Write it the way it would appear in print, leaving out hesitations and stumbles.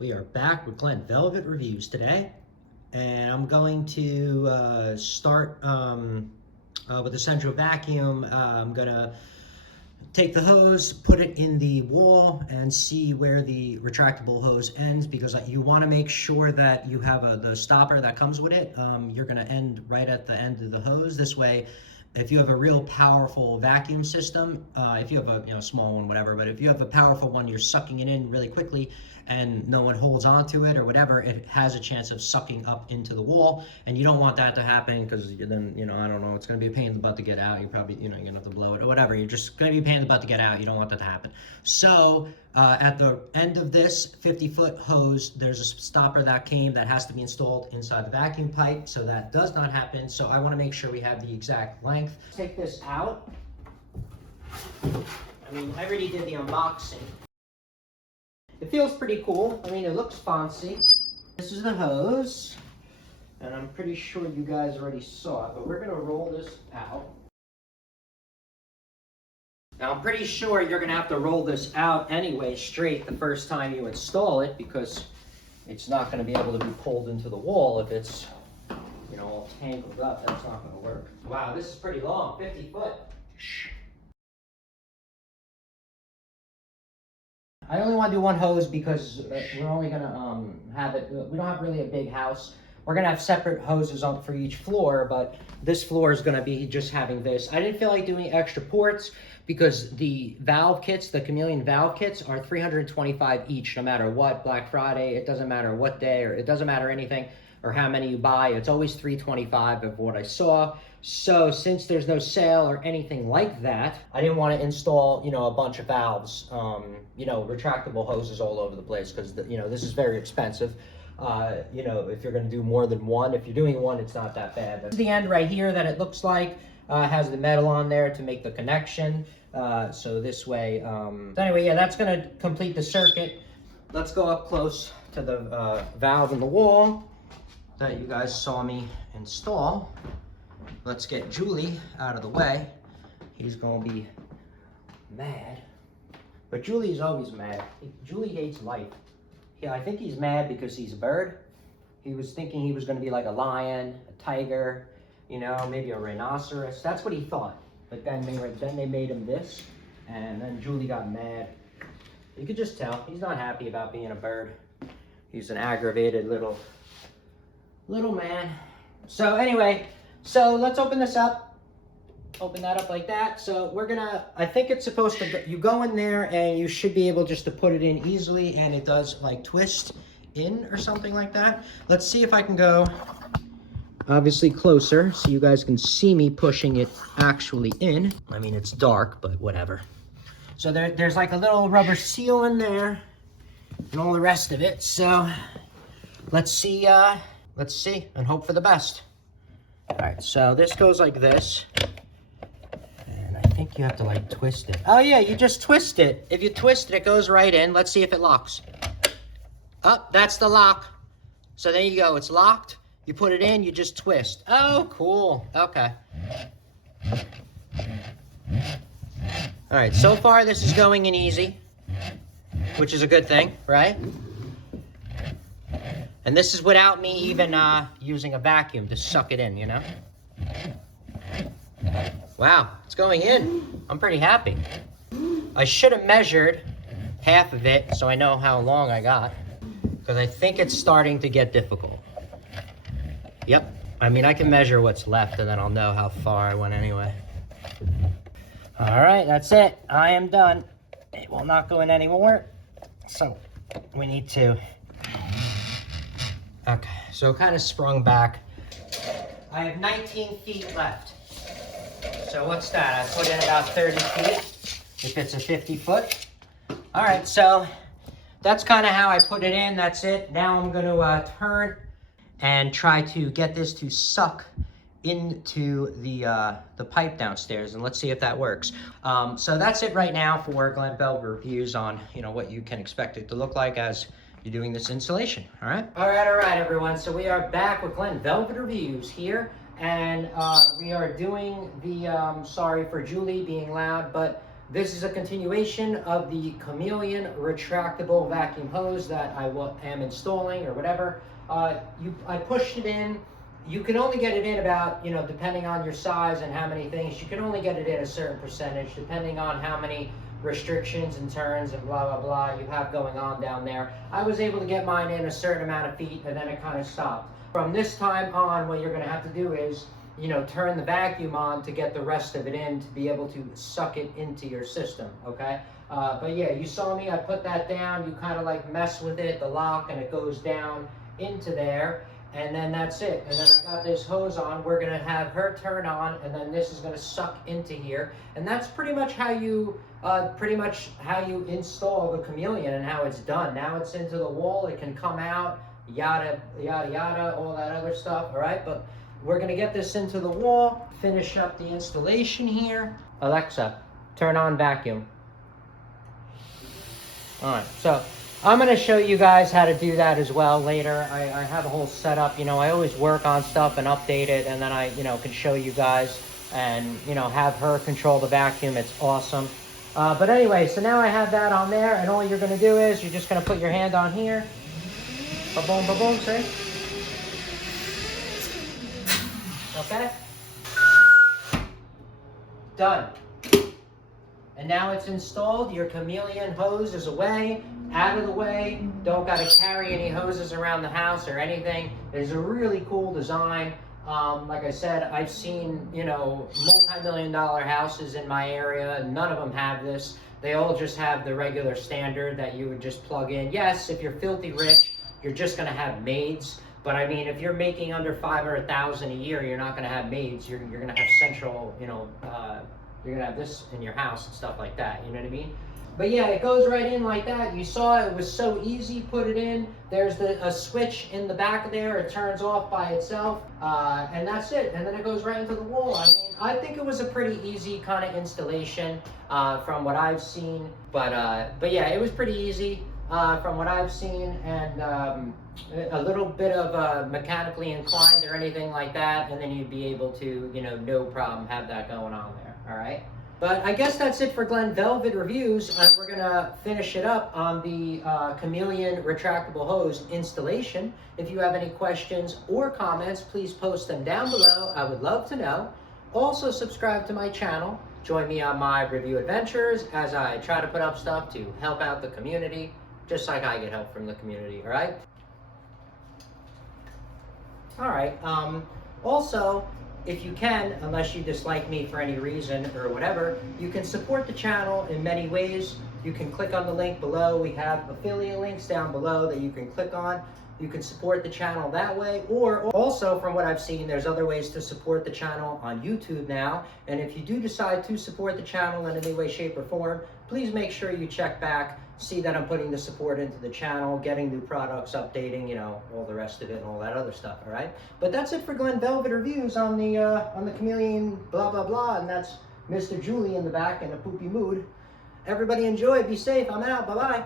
We are back with Glen Velvet Reviews today, and I'm going to start with the central vacuum. I'm gonna take the hose, put it in the wall, and see where the retractable hose ends, because you want to make sure that you have the stopper that comes with it. You're gonna end right at the end of the hose. This way, if you have a real powerful vacuum system, if you have a small one, whatever, but if you have a powerful one, you're sucking it in really quickly and no one holds on to it or whatever, it has a chance of sucking up into the wall, and you don't want that to happen, because then, I don't know, it's going to be a pain in the butt to get out. You probably, you're going to have to blow it or whatever. You're just going to be a pain in the butt to get out. You don't want that to happen. So at the end of this 50-foot hose, there's a stopper that has to be installed inside the vacuum pipe, so that does not happen. So I want to make sure we have the exact length. Take this out. I already did the unboxing. It feels pretty cool. It looks fancy. This is the hose, and I'm pretty sure you guys already saw it, but we're gonna roll this out. Now, I'm pretty sure you're gonna have to roll this out anyway straight the first time you install it, because it's not gonna be able to be pulled into the wall if it's, all tangled up. That's not gonna work. Wow, this is pretty long, 50 foot. I only want to do one hose because we're only going to have it, we don't have really a big house. We're going to have separate hoses on for each floor, but this floor is going to be just having this. I didn't feel like doing extra ports because the valve kits, the Chameleon valve kits, are $325 each, no matter what. Black Friday, it doesn't matter what day, or it doesn't matter anything, or how many you buy. It's always $325 of what I saw. So since there's no sale or anything like that, I didn't want to install, a bunch of valves, retractable hoses all over the place, because, this is very expensive. If you're going to do more than one, if you're doing one, it's not that bad. This is the end right here that it looks like, has the metal on there to make the connection. So this way, so anyway, yeah, that's going to complete the circuit. Let's go up close to the valve in the wall that you guys saw me install. Let's get Julie out of the way. He's gonna be mad. But Julie's always mad. Julie hates life. Yeah, I think he's mad because he's a bird. He was thinking he was gonna be like a lion, a tiger, maybe a rhinoceros. That's what he thought. But then they made him this, and then Julie got mad. You could just tell he's not happy about being a bird. He's an aggravated little man. So anyway, so let's open this up. Open that up like that. So I think it's supposed to, you go in there and you should be able just to put it in easily, and it does like twist in or something like that. Let's see if I can go obviously closer so you guys can see me pushing it actually in. It's dark, but whatever. So there's like a little rubber seal in there and all the rest of it. So let's see and hope for the best. All right, so this goes like this, and I think you have to like twist it. Oh yeah, you just twist it. If you twist it, it goes right in. Let's see if it locks. Oh, that's the lock. So there you go, it's locked. You put it in, you just twist. Oh, cool, okay. All right, so far this is going in easy, which is a good thing, right? And this is without me even using a vacuum to suck it in, Wow, it's going in. I'm pretty happy. I should have measured half of it so I know how long I got, because I think it's starting to get difficult. Yep, I can measure what's left and then I'll know how far I went anyway. All right, that's it. I am done. It will not go in anymore. So we need to... Okay, so kind of sprung back. I have 19 feet left. So what's that? I put in about 30 feet if it's a 50 foot. All right, so that's kind of how I put it in. That's it. Now I'm going to turn and try to get this to suck into the pipe downstairs, and let's see if that works. So that's it right now for Glen Velvet Reviews on what you can expect it to look like as you're doing this installation. All right, everyone. So we are back with Glen Velvet Reviews here, and we are doing the sorry for Julie being loud, but This is a continuation of the Chameleon retractable vacuum hose that I am installing or whatever. I pushed it in. You can only get it in about, depending on your size and how many things, you can only get it in a certain percentage depending on how many restrictions and turns and blah, blah, blah you have going on down there. I was able to get mine in a certain amount of feet and then it kind of stopped. From this time on, what you're going to have to do is, turn the vacuum on to get the rest of it in to be able to suck it into your system, okay? But yeah, you saw me, I put that down, you kind of like mess with it, the lock, and it goes down into there, and then that's it. And then I got this hose on, we're gonna have her turn on, and then this is gonna suck into here. And that's pretty much how you install the Chameleon and how it's done. Now it's into the wall, it can come out, yada, yada, yada, all that other stuff, all right? But we're gonna get this into the wall, finish up the installation here. Alexa, turn on vacuum. All right, so I'm gonna show you guys how to do that as well later. I have a whole setup, I always work on stuff and update it, and then I, can show you guys and, have her control the vacuum. It's awesome. But anyway, so now I have that on there, and all you're gonna do is you're just gonna put your hand on here. Ba-boom, ba-boom, see? Okay? Done. And now it's installed. Your Chameleon hose is away, out of the way. Don't got to carry any hoses around the house or anything. It's a really cool design. Like I said, I've seen, multi-million-dollar houses in my area. None of them have this. They all just have the regular standard that you would just plug in. Yes, if you're filthy rich, you're just going to have maids. But I mean, if you're making under $500,000 a year, you're not going to have maids. You're going to have central, you're going to have this in your house and stuff like that. You know what I mean? But yeah, it goes right in like that. You saw it was so easy. Put it in. There's a switch in the back of there. It turns off by itself. And that's it. And then it goes right into the wall. I mean, I think it was a pretty easy kind of installation from what I've seen. But yeah, it was pretty easy from what I've seen. And a little bit of mechanically inclined or anything like that, and then you'd be able to, no problem have that going on there, all right? But I guess that's it for Glen Velvet Reviews, and we're gonna finish it up on the Chameleon retractable hose installation. If you have any questions or comments, please post them down below. I would love to know. Also subscribe to my channel. Join me on my review adventures as I try to put up stuff to help out the community, just like I get help from the community, all right? All right, also, if you can, unless you dislike me for any reason or whatever, you can support the channel in many ways. You can click on the link below. We have affiliate links down below that you can click on. You can support the channel that way, or also from what I've seen, there's other ways to support the channel on YouTube now. And if you do decide to support the channel in any way, shape, or form, please make sure you check back, see that I'm putting the support into the channel, getting new products, updating, all the rest of it and all that other stuff, all right? But that's it for Glen Velvet Reviews on the Chameleon blah, blah, blah, and that's Mr. Julian in the back in a poopy mood. Everybody enjoy, be safe, I'm out, bye-bye.